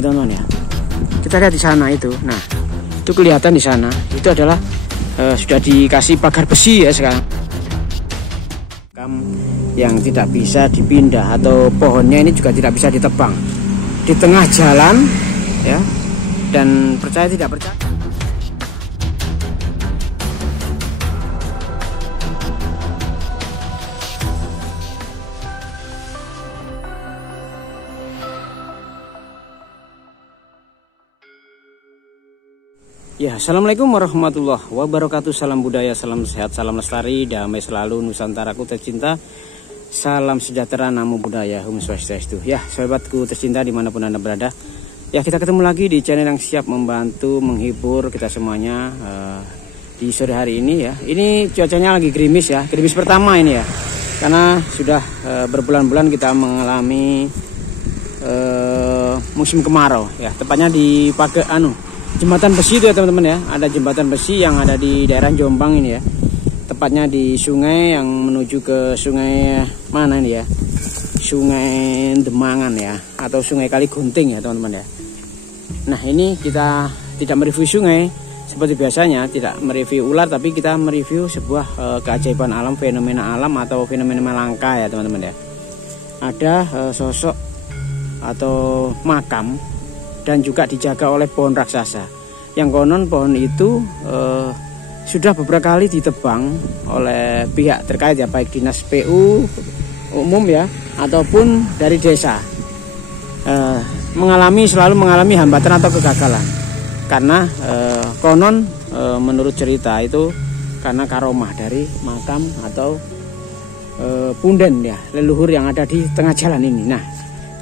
ya teman-teman ya. Kita lihat di sana itu. Nah, itu kelihatan di sana. Itu adalah sudah dikasih pagar besi ya sekarang. Yang tidak bisa dipindah atau pohonnya ini juga tidak bisa ditebang. Di tengah jalan ya. Dan percaya tidak percaya. Ya, assalamualaikum warahmatullahi wabarakatuh. Salam budaya, salam sehat, salam lestari, damai selalu Nusantaraku tercinta. Salam sejahtera, namo buddhaya, Om Swastiastu. Ya, sahabatku tercinta dimanapun Anda berada. Ya, kita ketemu lagi di channel yang siap membantu, menghibur kita semuanya di sore hari ini ya. Ini cuacanya lagi gerimis ya, gerimis pertama ini ya. Karena sudah berbulan-bulan kita mengalami musim kemarau ya. Tepatnya di jembatan besi itu ya teman-teman ya. Ada jembatan besi yang ada di daerah Jombang ini ya. Tepatnya di sungai yang menuju ke sungai mana ini ya. Sungai Demangan ya. Atau sungai Kali Gunting ya teman-teman ya. Nah, ini kita tidak mereview sungai seperti biasanya. Tidak mereview ular, tapi kita mereview sebuah keajaiban alam, fenomena alam atau fenomena langka ya teman-teman ya. Ada sosok atau makam dan juga dijaga oleh pohon raksasa. Yang konon pohon itu sudah beberapa kali ditebang oleh pihak terkait ya, baik dinas PU umum ya ataupun dari desa. Selalu mengalami hambatan atau kegagalan. Karena konon menurut cerita itu karena karomah dari makam atau punden ya, leluhur yang ada di tengah jalan ini. Nah,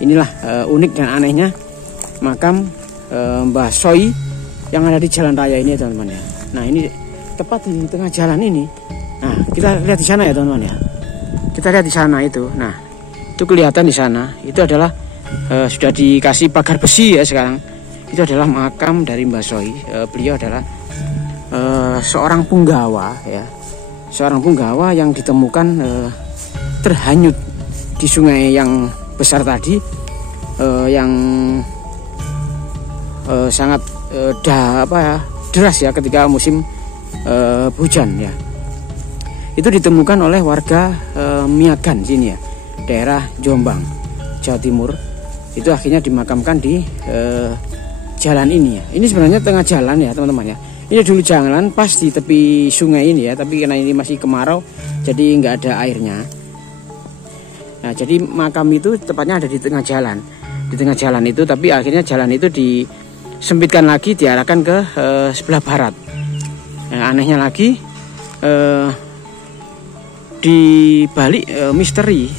inilah unik dan anehnya makam Mbah Soi yang ada di jalan raya ini ya teman-teman ya. Nah, ini tepat di tengah jalan ini. Nah, kita lihat di sana ya teman-teman ya. Kita lihat di sana itu. Nah, itu kelihatan di sana. Itu adalah sudah dikasih pagar besi ya sekarang. Itu adalah makam dari Mbah Soi. Beliau adalah seorang punggawa ya. Seorang punggawa yang ditemukan terhanyut di sungai yang besar tadi, yang sangat deras ya ketika musim hujan ya. Itu ditemukan oleh warga Miagan sini ya, daerah Jombang, Jawa Timur. Itu akhirnya dimakamkan di jalan ini ya. Ini sebenarnya tengah jalan ya teman-teman ya. Ini dulu jalan pas di tepi sungai ini ya, tapi karena ini masih kemarau jadi nggak ada airnya. Nah, jadi makam itu tepatnya ada di tengah jalan. Di tengah jalan itu, tapi akhirnya jalan itu disempitkan lagi, diarahkan ke sebelah barat. Nah, anehnya lagi di balik misteri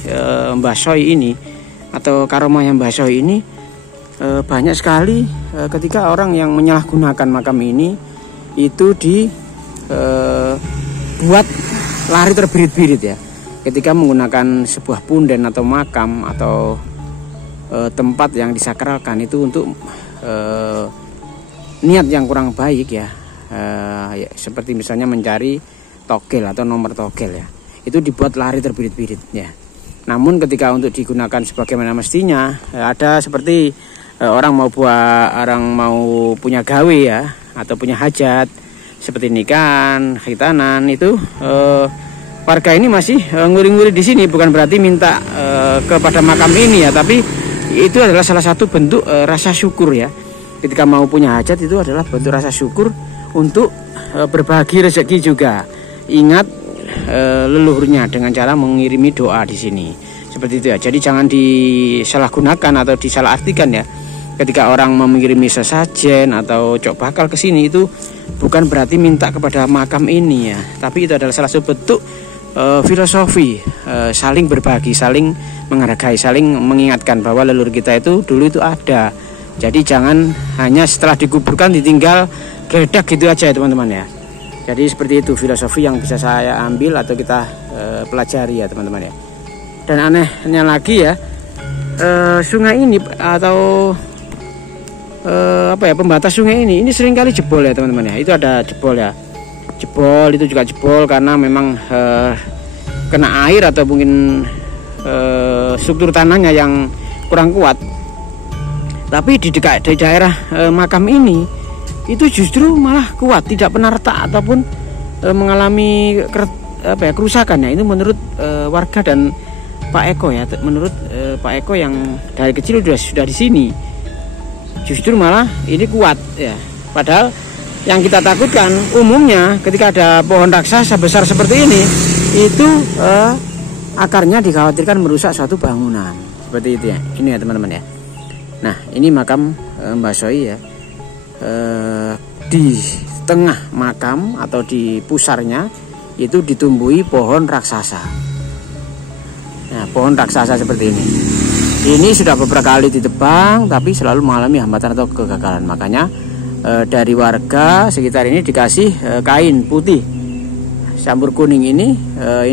Mbah Soi ini atau karomah yang Mbah Soi ini, banyak sekali ketika orang yang menyalahgunakan makam ini itu dibuat lari terbirit-birit ya. Ketika menggunakan sebuah punden atau makam atau tempat yang disakralkan itu untuk niat yang kurang baik ya, seperti misalnya mencari togel atau nomor togel ya, itu dibuat lari terbirit-birit ya. Namun ketika untuk digunakan sebagaimana mestinya, ada seperti orang mau punya gawe ya atau punya hajat seperti nikahan, khitanan, itu warga ini masih nguri-nguri di sini. Bukan berarti minta kepada makam ini ya, tapi itu adalah salah satu bentuk rasa syukur ya. Ketika mau punya hajat itu adalah bentuk rasa syukur untuk berbagi rezeki juga. Ingat leluhurnya dengan cara mengirimi doa di sini. Seperti itu ya. Jadi jangan disalahgunakan atau disalahartikan ya. Ketika orang mengirimi sesajen atau cok bakal ke sini, itu bukan berarti minta kepada makam ini ya. Tapi itu adalah salah satu bentuk filosofi saling berbagi, saling menghargai, saling mengingatkan bahwa leluhur kita itu dulu itu ada. Jadi jangan hanya setelah dikuburkan ditinggal geledak gitu aja ya teman-teman ya. Jadi seperti itu filosofi yang bisa saya ambil atau kita pelajari ya teman-teman ya. Dan anehnya lagi ya, sungai ini atau pembatas sungai ini seringkali jebol ya teman-teman ya. Itu ada jebol ya. Jebol itu juga jebol karena memang kena air atau mungkin struktur tanahnya yang kurang kuat. Tapi di daerah makam ini itu justru malah kuat, tidak pernah retak ataupun mengalami kerusakan ya. Itu menurut warga dan Pak Eko ya. Menurut Pak Eko yang dari kecil sudah di sini, justru malah ini kuat ya. Padahal yang kita takutkan umumnya ketika ada pohon raksasa besar seperti ini, itu akarnya dikhawatirkan merusak suatu bangunan seperti itu ya. Ini ya teman-teman ya. Nah ini makam Mbah Soi ya. Di tengah makam atau di pusarnya itu ditumbuhi pohon raksasa. Nah pohon raksasa seperti ini. Ini sudah beberapa kali ditebang tapi selalu mengalami hambatan atau kegagalan. Makanya dari warga sekitar ini dikasih kain putih campur kuning ini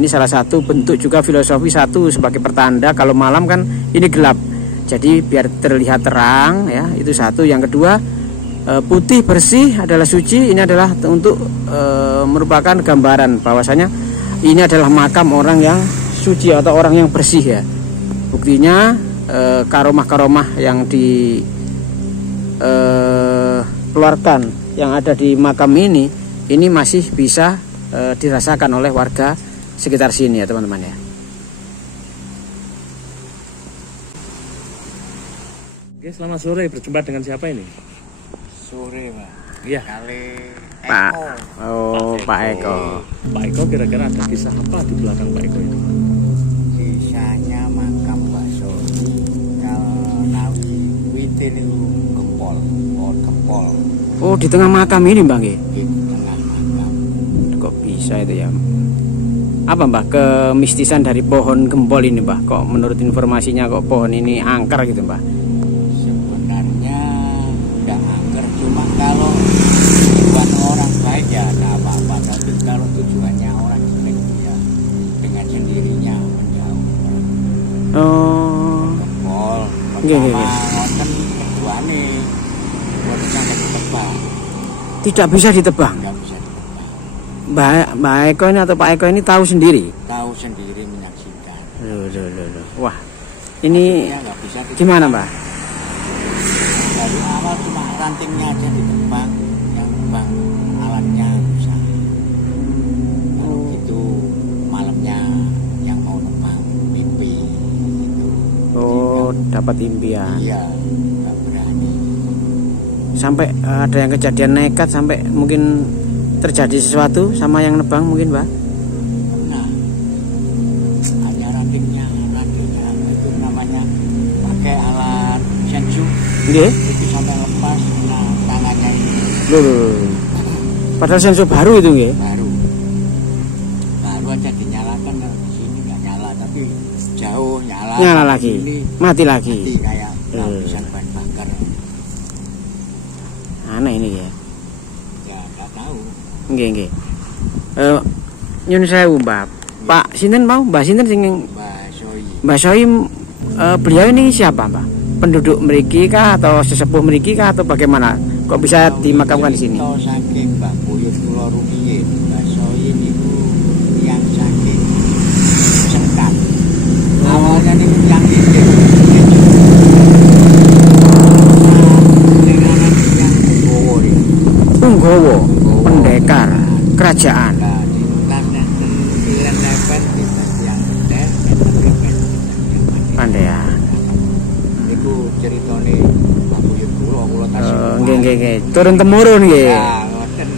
salah satu bentuk juga filosofi, satu sebagai pertanda kalau malam kan ini gelap, jadi biar terlihat terang ya, itu satu. Yang kedua, putih bersih adalah suci, ini adalah untuk merupakan gambaran bahwasanya ini adalah makam orang yang suci atau orang yang bersih ya. Buktinya karomah-karomah yang di keluarkan yang ada di makam ini masih bisa dirasakan oleh warga sekitar sini ya teman-teman ya. Oke, selamat sore. Berjumpa dengan siapa ini? Sore, Pak. Iya. Kali Pak. Eko. Oh, Pak Eko. Pak Eko kira-kira ada kisah apa di belakang Pak Eko itu? Kisahnya makam Mbah Soi. Kalau nawi witir itu gempol, pohon gempol Oh, di tengah makam ini, Bang ya? di tengah makam. Kok bisa itu ya? Apa Mbah kemistisan dari pohon gempol ini, Mbah? Kok menurut informasinya kok pohon ini angker gitu, Mbah? Sebenarnya enggak angker, cuma kalau tujuan orang baik ya enggak apa-apa. Tapi kalau tujuannya orang jelek ya dengan sendirinya menjauh. Oh, Gempol. Nggih, nggih, Pertama nggih. ngoten keduane buat sampai ditebang. tidak bisa ditebang. Enggak bisa ditebang. Mbah Eko ini atau Pak Eko ini tahu sendiri. Tahu sendiri menyaksikan. Loh. Wah, ini Ya nggak bisa ditebang. gimana, Mbah? Dari awal cuma rantingnya aja ditebang, yang tebang alatnya rusak. Kalau gitu malamnya yang mau nebang mimpi itu. Oh, dapat impian. Iya, nggak berani. Sampai ada yang kejadian nekat sampai mungkin terjadi sesuatu sama yang nebang mungkin, Mbah? Nah, hanya rantingnya itu namanya pakai alat sensu. Nggih. Itu sampai lepas, nah tangannya ini Loh. Padahal sensor baru itu nggih. baru aja dinyalakan. Kalau di sini nggak nyala, tapi jauh nyala. Nyala lagi. Ini Mati lagi. mati kayak lapisan bahan bakar. Aneh ini ya. Ya nggak tahu. Nggih. Nyun sewu, Mbah. Pak sinten mau? Mbah sinten sing Mbah Soi. Mbah Soi, beliau ini siapa, Mbah? Penduduk mriki kah atau sesepuh mriki kah atau bagaimana? Kok bisa dimakamkan di sini? Cerita saking Mbah Buyut kula rumiyin. Mbah Soi niku yang saking Sengkat. Awalnya niku yang ini. Punggawa, pendekar kerajaan. Nah, di hutan dan pilihan level kita yang dan Pandean. itu ceritane Mbah Buyut kula tasih. Nggih. Turun temurun nggih. Ya, ngoten.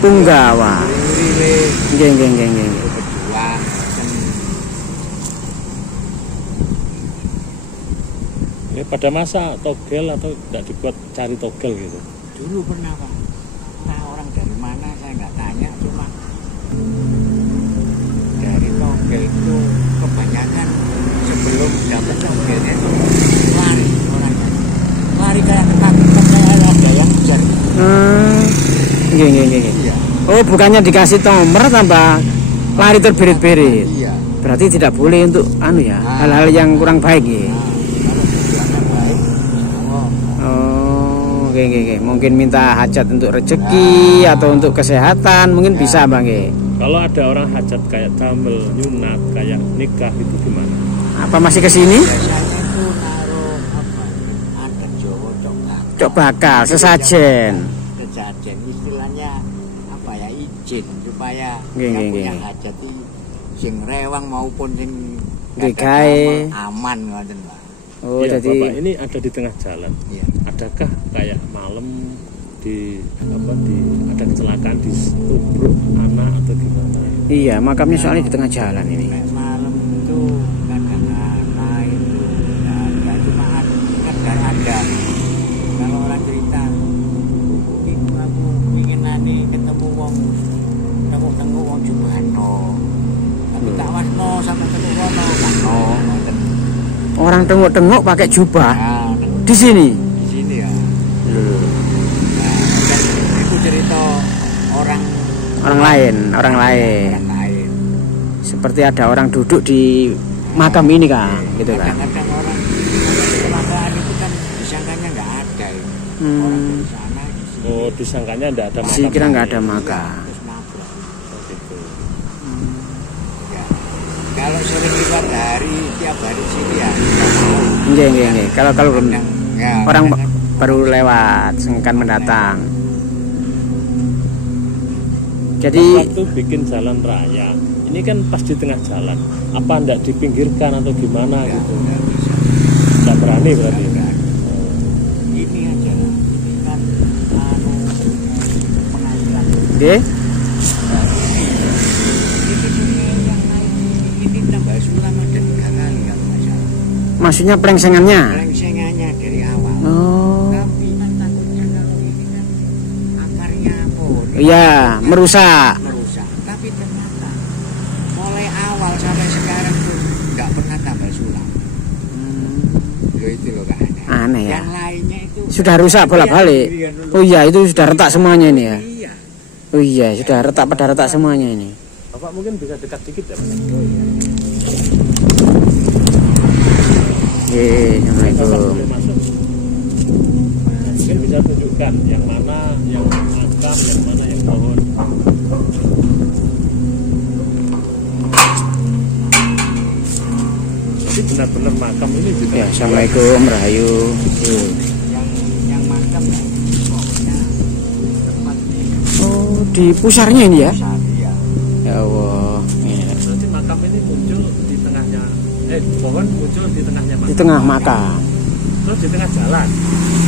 Punggawa. Uriwe Nggih. berjuang ngoten. Ya, pada masa togel atau tidak dibuat cari togel gitu? Dulu pernah, Pak. Nah, orang dari mana saya nggak tanya, cuma dari togel itu kebanyakan sebelum dapat togelnya itu lari orangnya. Lari kayak ketakutan, kayak ada yang ngejar. Nggih. Iya. Oh, bukannya dikasih nomor tambah lari terbirit-birit. Iya. Berarti tidak boleh untuk hal-hal yang kurang baik ya. Nah, kalau tujuannya baik, Allah. Oh, nggih. Mungkin minta hajat untuk rezeki atau untuk kesehatan mungkin bisa, Bang nggih. Kalau ada orang hajat kayak tambel, nyunat, kayak nikah itu gimana? Apa masih ke sini? Biasanya itu naruh apa? Cok bakal sesajen. Sesajen istilahnya apa ya, izin supaya Nggih, yang nggih, punya nggih. hajat iki sing rewang maupun sing Nggih, gadah gawe. aman ngoten Pak. Oh, Ya, jadi Bapak ini ada di tengah jalan. Iya. Adakah kayak malam di ada kecelakaan di tubruk anak atau gimana? iya, makamnya soalnya di tengah jalan ini. Nek malam itu kadang lain ada, cuma kadang ada. Kalau orang cerita, mungkin aku ingin nanti ketemu wong tengok wong Jumano, tapi tak wasno sama ketemu wono, wasno, ngoten. Orang tengok-tengok pakai jubah Nah, di sini. di sini ya. Nah, dan itu cerita orang Orang lain. orang lain. Seperti ada orang duduk di makam ini, Kang, gitu kan. Kadang-kadang orang kecelakaan itu kan disangkanya nggak ada ya. Orang di sana di sini Oh, disangkanya enggak ada makam. Sih kira nggak ada ini. makam. terus nabrak. Oh, gitu. Ya. Kalau sering lewat hari tiap hari sini ya. Nggih. Kalau Kadang, ya, orang kadang- baru lewat, sengkan mendatang. Jadi Waktu bikin jalan raya, ini kan pas di tengah jalan. Apa enggak dipinggirkan atau gimana ya, gitu? nggak bisa. Enggak berani berarti. Nggak. Ini aja lah. Ini kan pengadilan. nggih, Ini tambah sulam ada 3 kali kalau nggak salah. maksudnya plengsengannya. Pelengsengannya dari awal. Oh. Tapi kan takutnya kalau ini kan akarnya pohon Iya, merusak. merusak. Tapi ternyata mulai awal sampai sekarang tuh nggak pernah tambah sulam. Loh itu loh kan. Aneh ya. Yang lainnya itu Sudah rusak bolak-balik. Oh iya, itu sudah retak semuanya ini ya. Iya. Oh iya, sudah retak pada retak semuanya ini. Bapak mungkin bisa dekat dikit ya, Pak? Nggih, Bapak Assalamualaikum. boleh masuk. Mungkin bisa tunjukkan yang mana yang makam, yang mana yang pohon. Jadi benar-benar makam ini juga. Ya, Assalamualaikum, Rahayu. Yang makam ya pokoknya tempatnya Oh, di pusarnya ini ya? besar ya. Ya Allah. Ini, Berarti makam ini muncul di tengahnya, pohon muncul di tengahnya di makam. tengah makam. Terus di tengah jalan.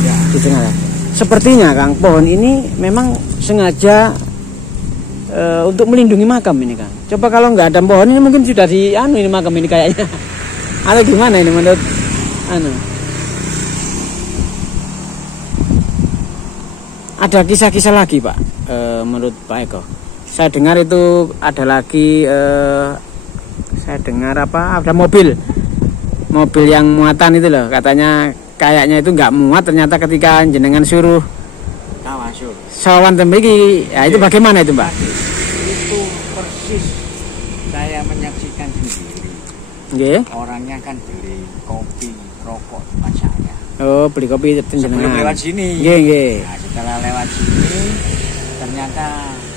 Ya. Di tengah. Sepertinya, Kang, pohon ini memang sengaja untuk melindungi makam ini, Kang. Coba kalau nggak ada pohon ini mungkin sudah ini makam ini kayaknya. Atau gimana ini menurut Ada kisah-kisah lagi, Pak, menurut Pak Eko. Saya dengar itu ada lagi, saya dengar apa? Ada mobil yang muatan itu loh, katanya kayaknya itu nggak muat, ternyata ketika jenengan suruh Tawasul. sawan tembiki, ya itu bagaimana itu, Mbak? Itu persis saya menyaksikan sendiri. Nggih. Orangnya kan beli kopi, rokok tempat saya. Oh, beli kopi Sebelum jenengan. lewat sini. Nggih, nggih. Nah, setelah lewat sini ternyata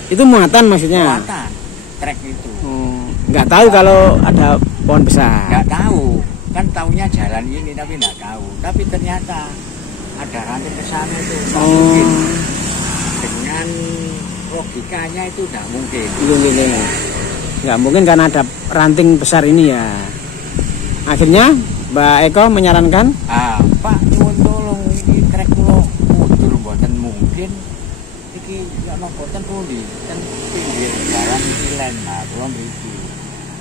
Itu muatan maksudnya? muatan trek itu. Oh, nggak tahu kalau ada pohon besar. Nggak tahu, kan taunya jalan ini tapi nggak tahu. Tapi ternyata ada ranting ke sana itu. Nggak mungkin. Oh, Dengan logikanya itu nggak mungkin. iya. Nggak mungkin karena ada ranting besar ini ya. Akhirnya Mbak Eko menyarankan, Ah, Pak, nyuwun tolong ini trek kula mundur mboten mungkin. Iki ya napa mboten pundi? Ten pinggir jalan iki len. Nah, kula mriki.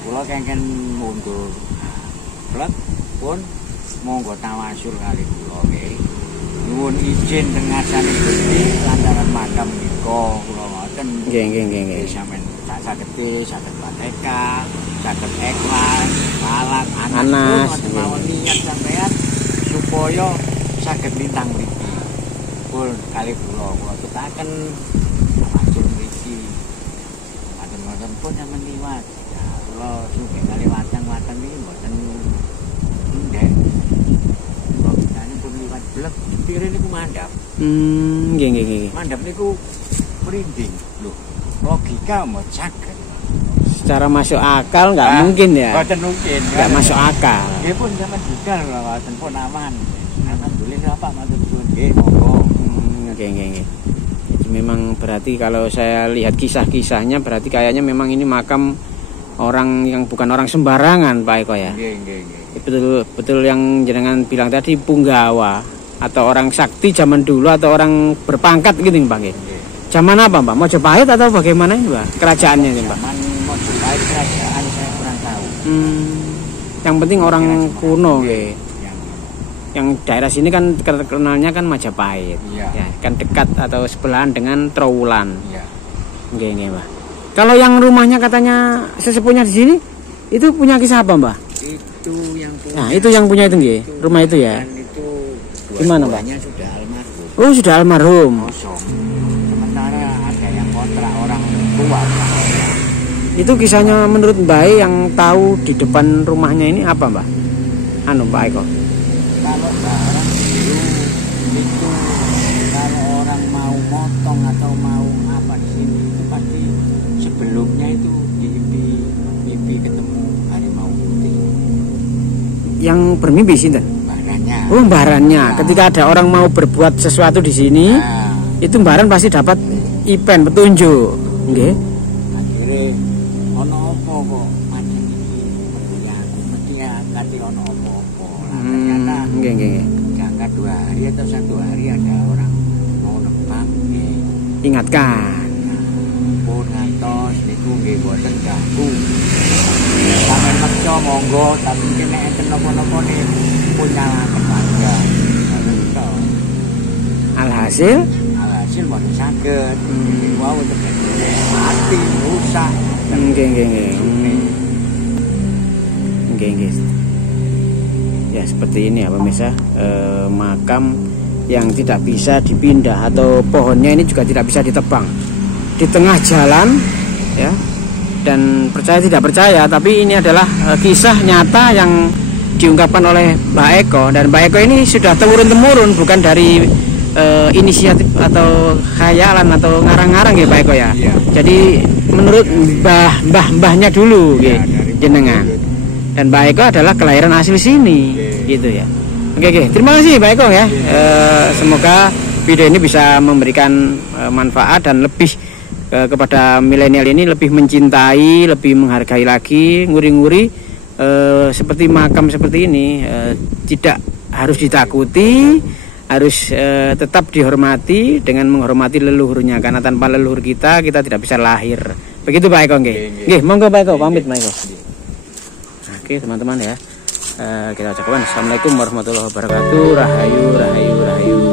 Kula kengken mundur. Blek pun monggo tawasul kali kula nggih. Nyuwun izin tengah saking Gusti lantaran makam nika kula ngoten. nggih. Sampeyan saged saged pateka, saged ikhlas, salat Anas, mawon niat sampean supaya saged lintang mriki. Pun kali kula tutaken langsung mriki. Maten-maten pun sampeyan liwat. Ya kula sugih kali watang-watang iki mboten ndek. Kula bitane pun liwat blek, jepire niku mandhap. Nggih. Mandhap niku merinding. Loh, logika mau saged. Secara masuk akal nggak mungkin ya. Mboten mungkin. Nggak masuk akal. Nggih pun zaman budal mboten pun aman. Alhamdulillah Pak matur suwun nggih monggo. Jadi memang berarti kalau saya lihat kisah-kisahnya berarti kayaknya memang ini makam orang yang bukan orang sembarangan Pak Eko ya. Betul yang jenengan bilang tadi punggawa atau orang sakti zaman dulu atau orang berpangkat gitu Pak. Zaman apa Pak? Mojopahit atau bagaimana ini Pak? Kerajaannya ini Pak? Zaman Mojopahit kerajaan saya kurang tahu. Yang penting orang kuno yang daerah sini kan terkenalnya kan Majapahit, ya, kan dekat atau sebelahan dengan Trowulan. Nggih, Mbak. Kalau yang rumahnya katanya sesepuhnya di sini, itu punya kisah apa, Mbak? Itu yang punya. Nah, itu yang punya itu nggih, rumah itu ya. Dan itu gimana, Mbak? Sudah almarhum. Oh, sudah almarhum. Kosong. Sementara ada yang kontrak orang tua. Itu kisahnya menurut Mbak yang tahu di depan rumahnya ini apa, Mbak? Mbak Eko. Kalau barang dulu itu kalau orang mau motong atau mau apa di sini itu pasti sebelumnya itu mimpi ketemu harimau putih. Yang bermimpi sih Barannya. Oh, barannya. Nah. Ketika ada orang mau berbuat sesuatu di sini, itu baran pasti dapat ipen petunjuk. Nggih. Akhirnya ono opo kok pancen iki mesti ngati ono opo-opo. Ternyata nggih. Jangka 2 hari atau 1 hari ada orang mau nembang ingatkan. Pun ngantos niku nggih boten ganggu. Sampeyan meksa monggo tapi nek enten napa-napa punya keluarga. Alhasil boten saged. Wau terjadi mati rusak. Nggih. Ya seperti ini ya pemirsa, makam yang tidak bisa dipindah atau pohonnya ini juga tidak bisa ditebang di tengah jalan ya. Dan percaya tidak percaya, tapi ini adalah kisah nyata yang diungkapkan oleh Mbak Eko, dan Mbak Eko ini sudah turun-temurun, bukan dari inisiatif atau khayalan atau ngarang-ngarang ya Mbak Eko ya. Jadi menurut mbahnya dulu ya, jenengan. Dan Mbak Eko adalah kelahiran asli sini, gitu ya. Oke. Terima kasih Mbak Eko ya. Semoga video ini bisa memberikan manfaat dan lebih kepada milenial ini lebih mencintai, lebih menghargai lagi, nguri-nguri seperti makam seperti ini. Tidak harus ditakuti, harus tetap dihormati dengan menghormati leluhurnya, karena tanpa leluhur kita tidak bisa lahir. Begitu Pak Eko nggih. Nggih, monggo Pak Eko pamit Pak Eko. Oke teman-teman ya, kita ucapkan assalamualaikum warahmatullahi wabarakatuh. Rahayu.